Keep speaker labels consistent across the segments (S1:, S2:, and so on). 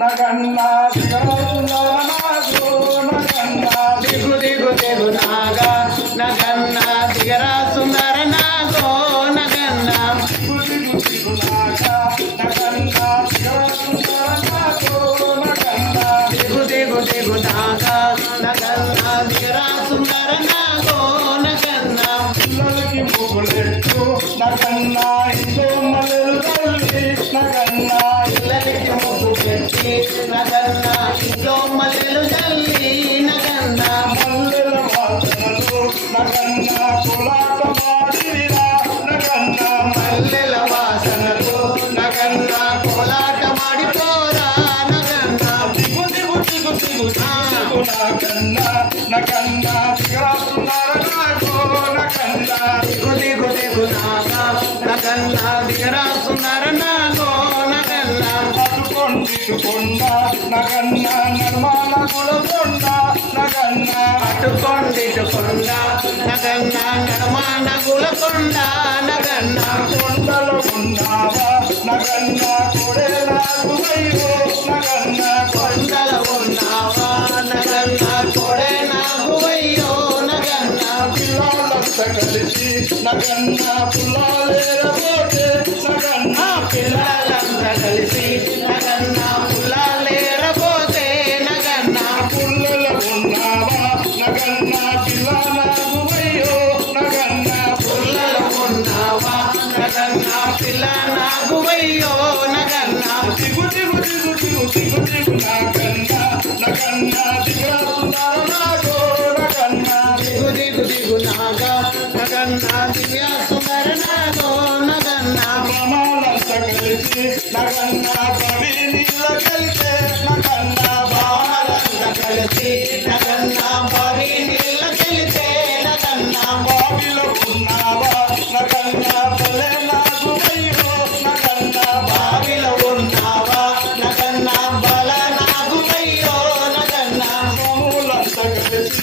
S1: నగన్నా
S2: దిగు దిగు దిగు నాగా నగన్న దిగరా సుందర నాగో నగన్న.
S1: దిగు దిగు నాగా నగన్నా దిగరాసుందరనాగో నగన్నా.
S2: దిగు దిగు దిగు నాగా నగన్న దిగరా సుందర నాగో నగన్న.
S1: పిల్లలకి ముగ్గులెట్టు నగన్నా నగన్నా నిర్మాణ కులకొండ నగన్నా
S2: అటుకొండిటుకొండ నగన్న నడమాన గులకొండ నగన్న
S1: కొండలో ఉన్నావా నగన్నా కొడేలాగు నగన్నా
S2: కొండల ఉన్నావా నగన్న కొడే నాగువయ్యో నగన్న
S1: పిల్లలంతా కలిసి నగన్నా పుల్లాలేరబోతే నగన్నా దిగరాసున్నారు నగన్నా
S2: దిగు దిగు దిగు నాగా నగన్న దివ్య
S1: కలిసి నగన్నా కవి నీళ్ళ కలిసే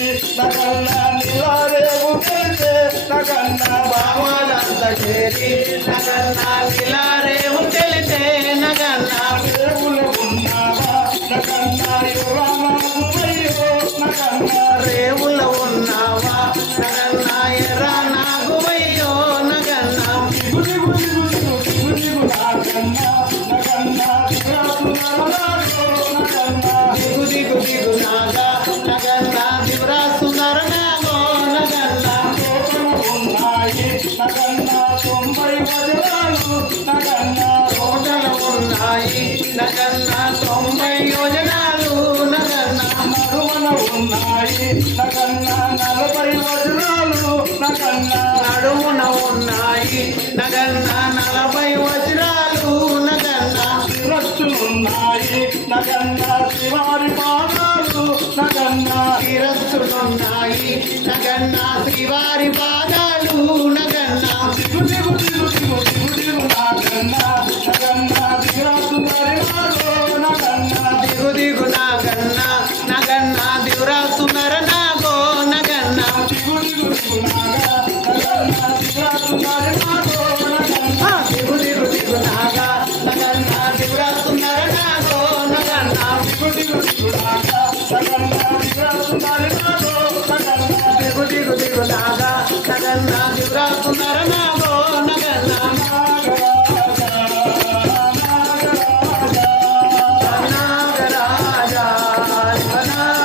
S2: కలిసి నగన్నా
S1: నిలారేవు కలిసే నగన్నా
S2: బామలంతా చేరి నగన్న నిలారేవు తెలితే నగన్న
S1: బావులు ఉన్నావా నగన్నా యువనాగు వయ్యో నగన్నా
S2: రేవులో ఉన్నావా నగన్న ఎర్ర నాగువయ్యో నగన్న
S1: దిగు దిగు నగన్నా నలభై
S2: వజ్రాలు నగన్నా
S1: శిరస్సులున్నాయి నగన్నా శివారి పాదాలు నగన్నా
S2: శిరస్సులున్నాయి నగన్నా శివారి పాదాలు నగన్నా
S1: దిగు దిగు దిగు నాగన్నా నగన్నా శిరస్సు దిగు దిగు నాగన్నా నగన్నా దివరాసు నరనాగో నగన్నా
S2: దిగు